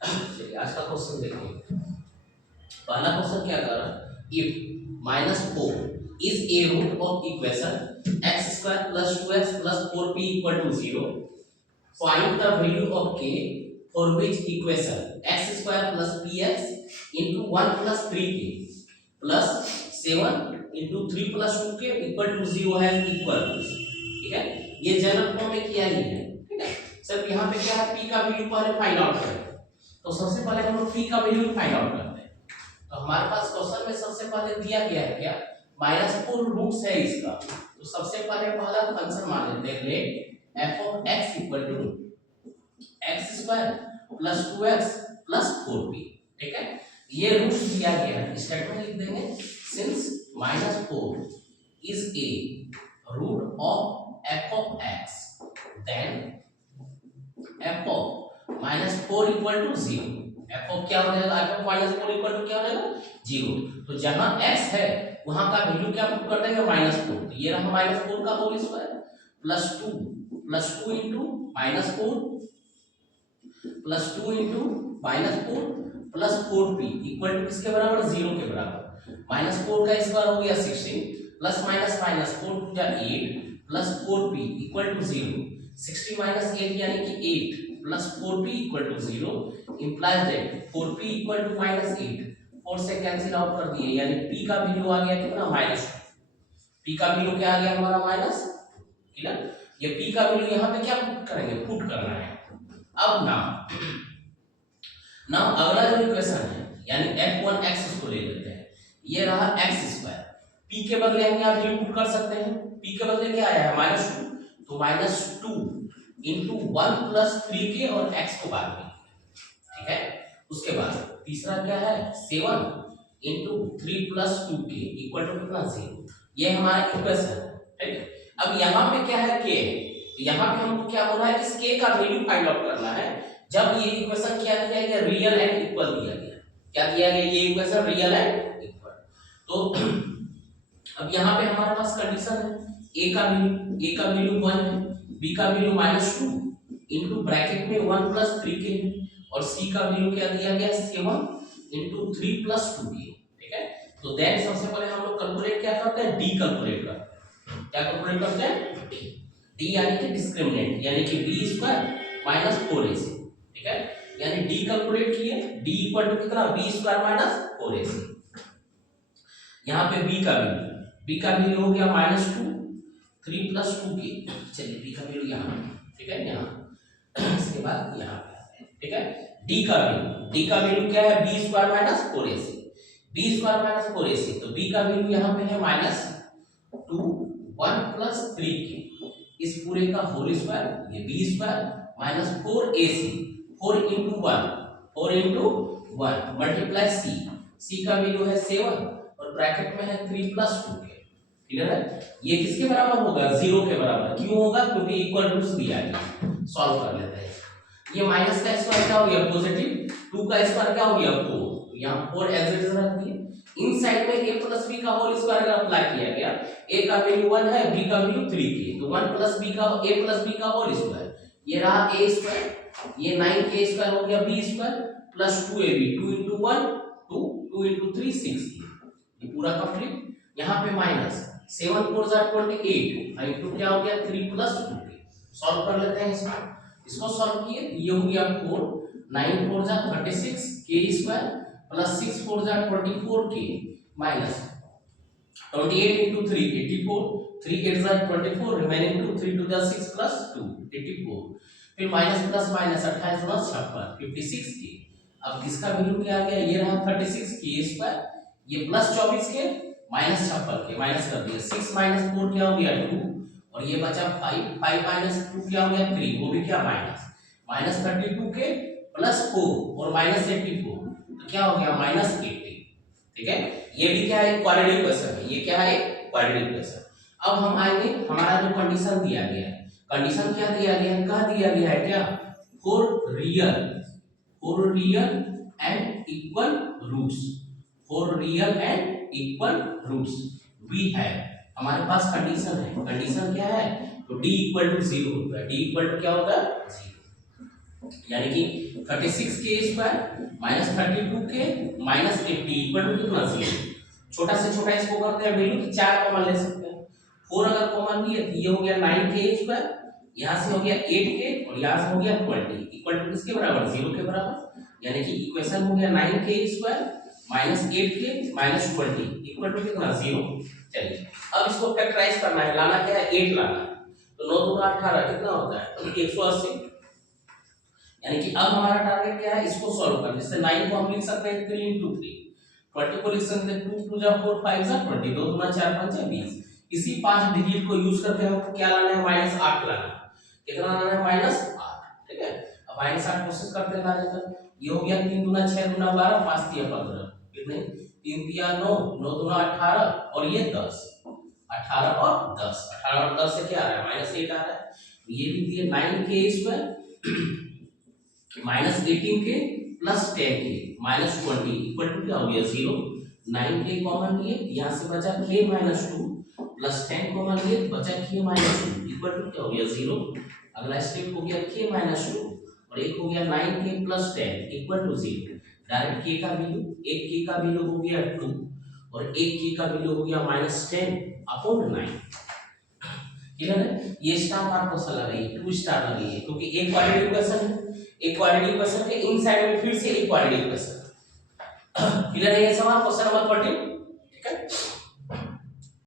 चलिए आज का क्वेश्चन देखिए। पहला क्वेश्चन क्या कर रहा है, if -4 is a root of equation x² + 2x + 4p = 0, find the value of k for which equation x² + px into 1 + 3k plus 7 into 3 + 2k = 0 है इक्वल। ठीक है, ये जनरल फॉर्म में किया ही है। ठीक है, सर यहाँ पे क्या है, p का वैल्यू पहले फाइंड आउट करें। तो सबसे पहले हम लोग p का वैल्यू फाइंड आउट करते हैं। तो हमारे पास क्वेश्चन में सबसे पहले दिया गया है क्या, -4 रूट्स है इसका। तो सबसे पहले पहला फंक्शन मान लेते हैं, late f of x = x² + 2x + 4p। ठीक है, ये रूट्स दिया गया है, स्टेटमेंट लिख देंगे, since -4 is a root of f of x, then f of -4 = 0। f of क्या हो जाएगा, f of -4 = क्या हो जाएगा, 0। तो जहां x है वहां का वैल्यू क्या पुट कर देंगे, -4। तो ये रहा -4 का whole square +2 +2 into -4 +2 into -4 plus 4p equal to किसके बराबर, 0 के बराबर। -4 का स्क्वायर हो गया 16 plus minus minus 4 two 8 plus 4p equal to 0। 60 minus 8 यानी कि 8 plus 4p equal to 0 implies that 4p equal to -8। 4 से कैंसिल आउट कर दिए, यानी p का वैल्यू आ गया कितना, -2। p का वैल्यू क्या आ गया हमारा, माइनस। क्लियर, ये p का वैल्यू यहाँ पे क्या पुट करेंगे, पुट करना है। अब ना अगला जो इक्वेशन है यानी f1x इसको ले लेते हैं, ये रहा x²। p के बदले हम यहाँ वैल्यू पुट कर सकते हैं, p के बदले क्या आया है, -2। तो -2 into 1 + 3k और x को बाद में। ठीक है, उसके बाद तीसरा क्या है, 7 into 3 + 2k इक्वल टू कितना, 0। ये हमारा इक्वेशन है। ठीक है, अब यहाँ पे क्या है, k। यहाँ पे हमको क्या होना है, इस k का वैल्यू फाइंड आउट करना है। जब ये इक्वेशन क्या दिया गया, रियल एंड इक्वल दिया गया। क्या दिया गया, ये इक्वेशन रियल एंड इक्वल। तो अब यहाँ पे हमारे पास कंडीशन है, a का वैल्यू 1 है, b का वैल्यू -2 इनटू ब्रैकेट में 1 + 3k है, और c का वैल्यू क्या दिया गया, 7 इनटू 3 + 2k। ठीक है, तो देन सबसे पहले हम लोग कैलकुलेट क्या करते हैं, d कैलकुलेट करते हैं। क्या कैलकुलेट करते हैं, d यानी कि डिस्क्रिमिनेंट, यानी कि b² - 4ac। ठीक है, यानी d कैलकुलेट किए, d इक्वल टू कितना, b² - 4ac। यहाँ पे b का वैल्यू हो गया -2 3 + 2k। चलिए b का वैल्यू यहाँ, ठीक है, यहाँ इसके बाद यहाँ पे आते हैं। ठीक है, d का वैल्यू क्या है, b² - 4ac। b² - 4ac, तो b का वैल्यू यहाँ पे है -2 1 + 3k, इस पूरे का होल स्क्वायर, ये b² - 4ac। 4 into 1 4 into 1 multiply c का वैल्यू है 7 और ब्रैकेट में है 3 + 2k। क्लियर है, ये किसके बराबर होगा, 0 के बराबर। क्यों होगा, क्योंकि इक्वल टू दिया है। सॉल्व कर लेते हैं। ये माइनस का स्क्वायर क्या हो गया, पॉजिटिव, 2 का स्क्वायर क्या हो गया, 4। तो यहाँ 4 एज इट इज रख दिए। इन साइड में a + b का होल स्क्वायर का अप्लाई किया गया। a का वैल्यू 1 है, b का वैल्यू 3k, तो 1 + b का a + b का होल स्क्वायर, ये रहा a², ये 9k² हो गया b² plus 2ab, 2 into 1 2 2 into 3 6, ये पूरा कंप्लीट। यहाँ पे माइनस 7 4 जा 28 इनटू क्या हो गया 3 + 2k। सॉल्व कर लेते हैं इसको सॉल्व किए, ये हो गया 4 9 4 जा 36 k² प्लस 6 4 जा 24k माइनस 28 into 3 84 3 8 जा 24 रिमेनिंग 2 3 2 जा 6 प्लस 2 84, फिर माइनस प्लस माइनस 28 × 56 56k। अब किसका वैल्यू क्या आ गया, ये रहा 36k², ये plus 24k minus 56k, minus कर दिया। 6 - 4 क्या हो गया 2, और ये बचा 5 5 - 2 क्या हो गया 3, वो भी क्या माइनस 32k प्लस 4 और -84, तो क्या हो गया -80। ठीक है, ये भी क्या है, क्वाड्रेटिक इक्वेशन है। ये क्या है, क्वाड्रेटिक इक्वेशन। अब हम आएंगे, हमारा जो कंडीशन दिया गया है, कंडीशन क्या दिया गया है, कहा दिया गया है क्या, for real and equal roots, for real and equal roots we have, हमारे पास कंडीशन है। कंडीशन क्या है, तो d = 0 होता है। d = क्या होता है, 0। यानी कि 36k square minus 32k minus 80 equal to कितना 0। छोटा से छोटा इसको करते हैं वैल्यू की 4 कॉमन ले सकते हैं। 4 अगर कॉमन लिए तो ये हो गया 9k स्क्वायर, यहां से हो गया 8k और यहां से हो गया 20 इक्वल टू किसके बराबर 0 के बराबर। यानी कि इक्वेशन हो गया 9k square minus 8k minus 20 equal to कितना 0। चलिए अब इसको फैक्टराइज करना है, लाना क्या है 8 लाना है, तो 9 दूना 18 कितना होता है 180। यानी कि अब हमारा टारगेट क्या है इसको सॉल्व करना। जैसे 9 को हम लिख सकते हैं 3 into 3, 20 को लिख सकते हैं 2 2 जा 4 5 जा 20, 2 दूना 4 5 जा 20। इसी 5 डिजिट को यूज करके हमको क्या लाना है -8 लाना है। कितना लाना है -8, ठीक है। अब -8 कोशिश करते हैं लाने का। ये हो गया 3 दूना 6 दूना 12 5 तिया 15 कितने 3 तिया 9 9 दूना 18 और ये 10 18 और 10 18 और 10 से क्या आ रहा है -8 आ रहा है। ये भी दिए 9k square minus 18k plus 10k minus 20 equal to क्या हो गया 0। 9k कॉमन लिए, यहाँ से बचा k माइनस 2 प्लस 10 कॉमन लिए बचा k माइनस 2 इक्वल टू क्या हो गया 0। अगला स्टेप हो गया k माइनस 2 और एक हो गया 9k plus 10 equal to 0। Direct k का वैल्यू, एक k का वैल्यू हो गया 2 और एक k का वैल्यू हो गया -10 अपॉन 9। क्लियर है। ये स्टार मार्क क्वेश्चन लगाइए, 2 स्टार लगाइए, क्योंकि एक क्वाड्रेटिक क्वेश्चन है, एक क्वाड्रेटिक क्वेश्चन के इन साइड में फिर से एक क्वाड्रेटिक क्वेश्चन। क्लियर है ये सवाल क्वेश्चन नंबर 14, ठीक है।